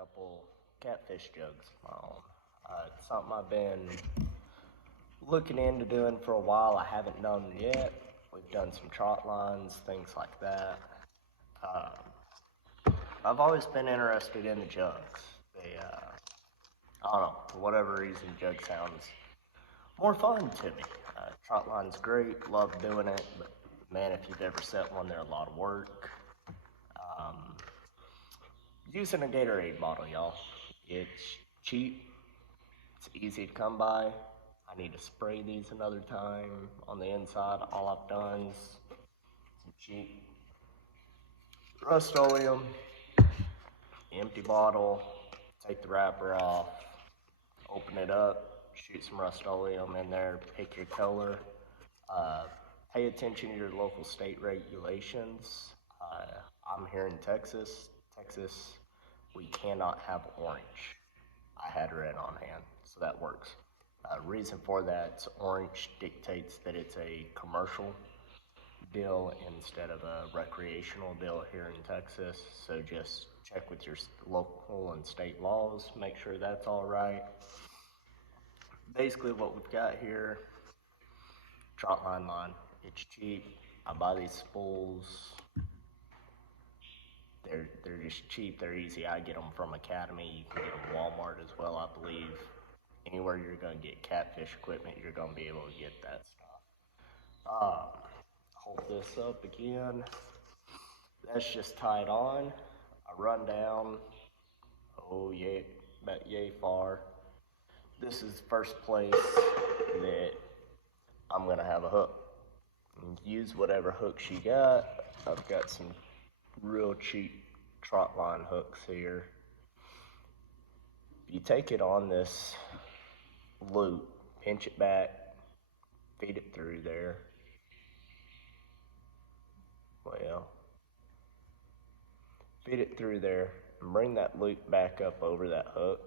couple catfish jugs of my own. It's something I've been looking into doing for a while. I haven't done yet. We've done some trot lines, things like that. I've always been interested in the jugs. I don't know, for whatever reason, jug sounds more fun to me. Trot line's great, love doing it, but man, if you've ever set one, they're a lot of work. Using a Gatorade bottle, y'all. It's cheap, it's easy to come by. I need to spray these another time on the inside. All I've done is some cheap Rust-Oleum, empty bottle, take the wrapper off, open it up, shoot some Rust-Oleum in there, pick your color. Pay attention to your local state regulations. I'm here in Texas. Texas, we cannot have orange. I had red on hand, so that works. Reason for that, orange dictates that it's a commercial deal instead of a recreational deal here in Texas. So just check with your local and state laws, make sure that's all right. Basically what we've got here, trot line. It's cheap. I buy these spools. They're just cheap. They're easy. I get them from Academy. You can get them Walmart as well, I believe. Anywhere you're going to get catfish equipment, you're going to be able to get that stuff. Hold this up again. That's just tied on. I run down. Oh yeah, about yay far. This is the first place that I'm going to have a hook. Use whatever hooks you got. I've got some real cheap trot line hooks here. You take it on this loop, pinch it back, feed it through there. Well, feed it through there and bring that loop back up over that hook.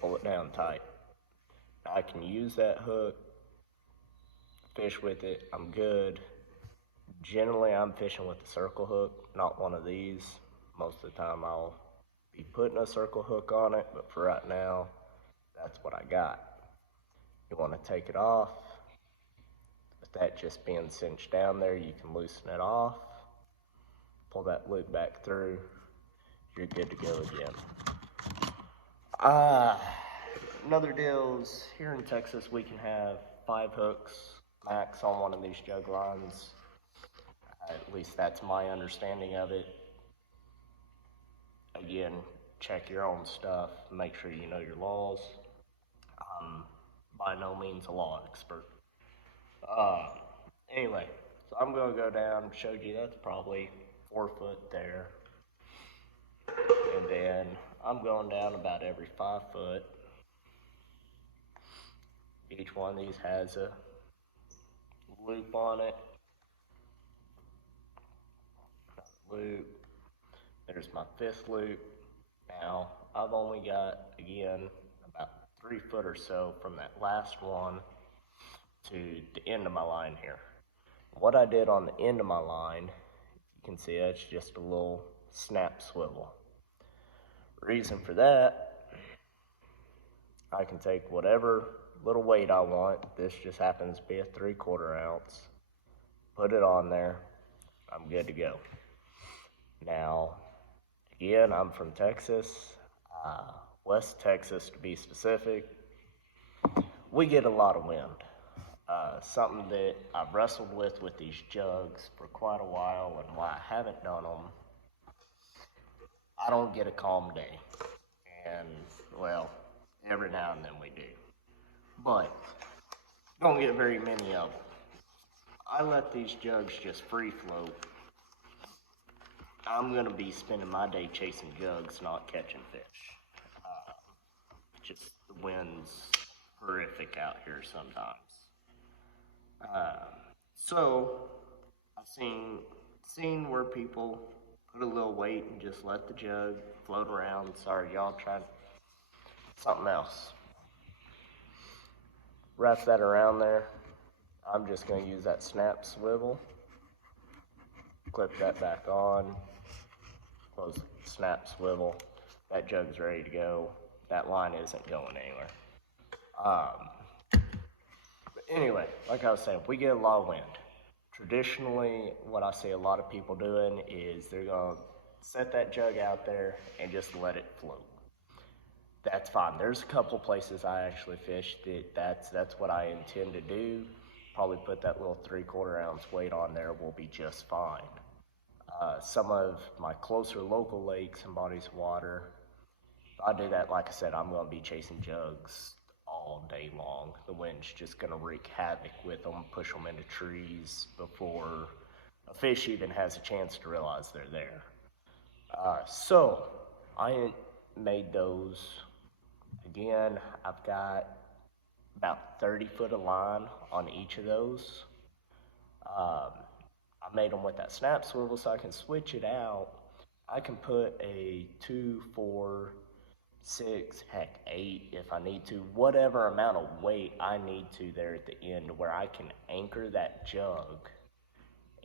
Pull it down tight. I can use that hook, fish with it, I'm good. Generally, I'm fishing with a circle hook, not one of these. Most of the time, I'll be putting a circle hook on it, but for right now, that's what I got. You want to take it off. With that just being cinched down there, you can loosen it off, pull that loop back through, you're good to go again. Another deal is here in Texas, we can have 5 hooks max on one of these jug lines. At least that's my understanding of it. Again, check your own stuff, make sure you know your laws. I'm by no means a law expert. Anyway, so I'm going to go down, showed you that's probably 4 foot there. And then I'm going down about every 5 foot. Each one of these has a loop on it. Loop. There's my 5th loop. Now, I've only got, again, about 3 foot or so from that last one to the end of my line here. What I did on the end of my line, you can see that's just a little snap swivel. Reason for that, I can take whatever little weight I want. This just happens to be a 3/4 ounce. Put it on there. I'm good to go. Now, again, I'm from Texas, West Texas to be specific. We get a lot of wind. Something that I've wrestled with these jugs for quite a while, and why I haven't done them. I don't get a calm day, and well, every now and then we do, but don't get very many of them. I let these jugs just free float. I'm gonna be spending my day chasing jugs, not catching fish. Just the wind's horrific out here sometimes. So I've seen where people put a little weight and just let the jug float around. Sorry, y'all tried something else. Wrap that around there. I'm just going to use that snap swivel. clip that back on, close, snap, swivel. That jug's ready to go. That line isn't going anywhere. But anyway, like I was saying, if we get a lot of wind, traditionally, what I see a lot of people doing is they're going to set that jug out there and just let it float. That's fine. There's a couple places I actually fish that's what I intend to do. Probably put that little 3/4 ounce weight on there will be just fine. Some of my closer local lakes and bodies of water, if I do that, like I said, I'm going to be chasing jugs all day long. The wind's just going to wreak havoc with them, push them into trees before a fish even has a chance to realize they're there. So I made those. Again, I've got about 30 foot of line on each of those. Um, I made them with that snap swivel so I can switch it out. I can put a 2, 4, 6, heck, 8 if I need to, whatever amount of weight I need to there at the end where I can anchor that jug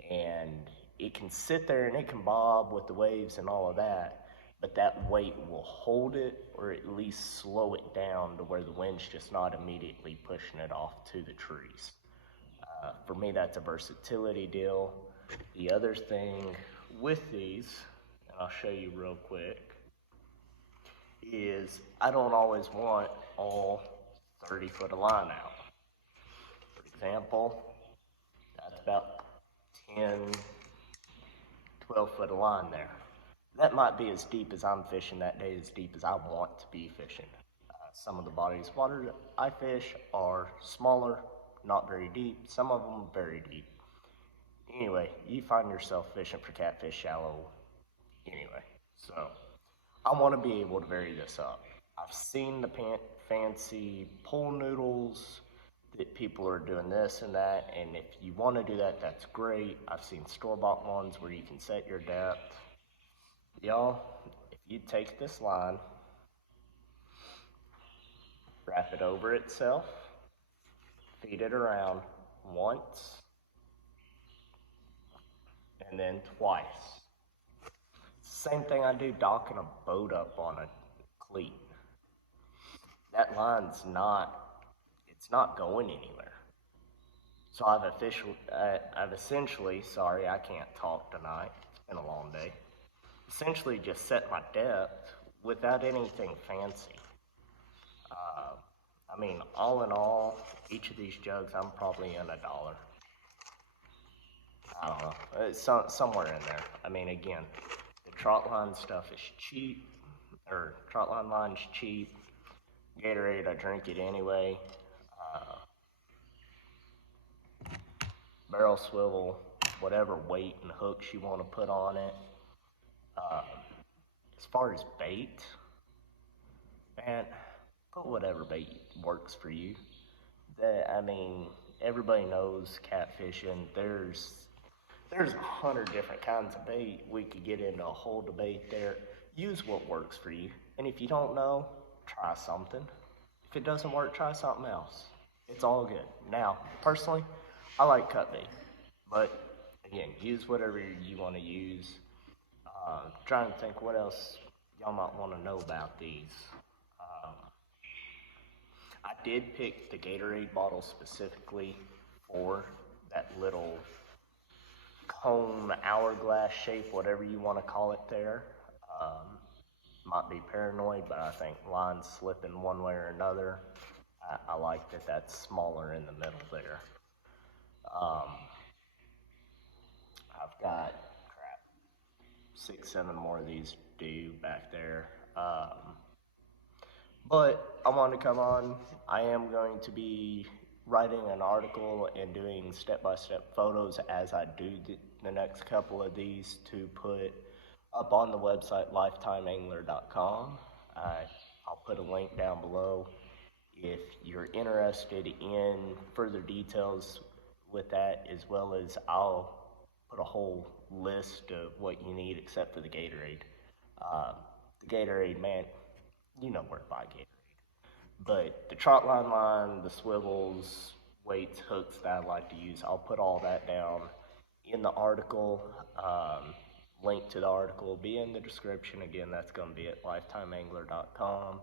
and it can sit there and it can bob with the waves and all of that, but that weight will hold it or at least slow it down to where the wind's just not immediately pushing it off to the trees. For me, that's a versatility deal. The other thing with these, and I'll show you real quick, is I don't always want all 30 foot of line out. For example, that's about 10, 12 foot of line there. That might be as deep as I'm fishing that day, as deep as I want to be fishing. Some of the bodies of water that I fish are smaller, not very deep. Some of them very deep. Anyway, you find yourself fishing for catfish shallow anyway. So I want to be able to vary this up. I've seen the fancy pool noodles that people are doing this and that, and if you want to do that, that's great. I've seen store-bought ones where you can set your depth. Y'all, if you take this line, wrap it over itself, feed it around once, and then twice. Same thing I do docking a boat up on a cleat. That line's it's not going anywhere. So I've essentially, sorry, I can't talk tonight. It's been a long day. Essentially just set my depth without anything fancy. I mean, all in all, each of these jugs, I'm probably in $1. I don't know. It's somewhere in there. I mean, again, the trot line stuff is cheap, or trot line's cheap. Gatorade, I drink it anyway. Uh, Barrel swivel, whatever weight and hooks you want to put on it. Uh, as far as bait, man, put whatever bait works for you. I mean, everybody knows catfishing. There's 100 different kinds of bait. We could get into a whole debate there. Use what works for you. And if you don't know, try something. If it doesn't work, try something else. It's all good. Now, personally, I like cut bait. But again, use whatever you want to use. Trying to think what else y'all might want to know about these. Um, I did pick the Gatorade bottle specifically for that little cone, hourglass shape, whatever you want to call it there. Might be paranoid, but I think lines slipping one way or another. I like that that's smaller in the middle there. I've got, crap, 6, 7 more of these due back there. But I want to come on. I am going to be writing an article and doing step-by-step photos as I do the next couple of these to put up on the website lifetimeangler.com. I'll put a link down below if you're interested in further details with that, as well as I'll put a whole list of what you need except for the Gatorade. The Gatorade, man, you know where to buy Gatorade. But the trot line, the swivels, weights, hooks that I like to use, I'll put all that down in the article. Link to the article will be in the description. Again, that's going to be at lifetimeangler.com.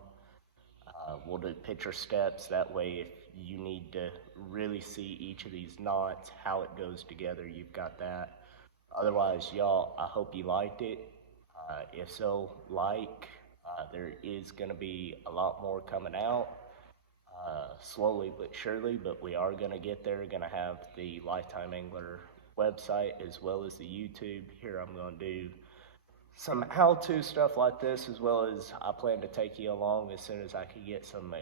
We'll do picture steps. That way, if you need to really see each of these knots, how it goes together, you've got that. Otherwise, y'all, I hope you liked it. If so, there is going to be a lot more coming out, slowly but surely, but we are going to get there. Going to have the Lifetime Angler website as well as the YouTube. Here I'm going to do some how-to stuff like this, as well as I plan to take you along as soon as I can get some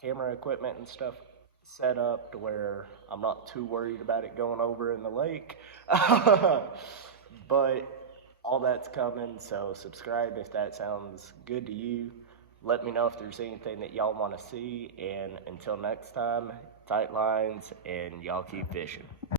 camera equipment and stuff set up to where I'm not too worried about it going over in the lake. But all that's coming, so subscribe if that sounds good to you. Let me know if there's anything that y'all want to see, and until next time, tight lines, and y'all keep fishing.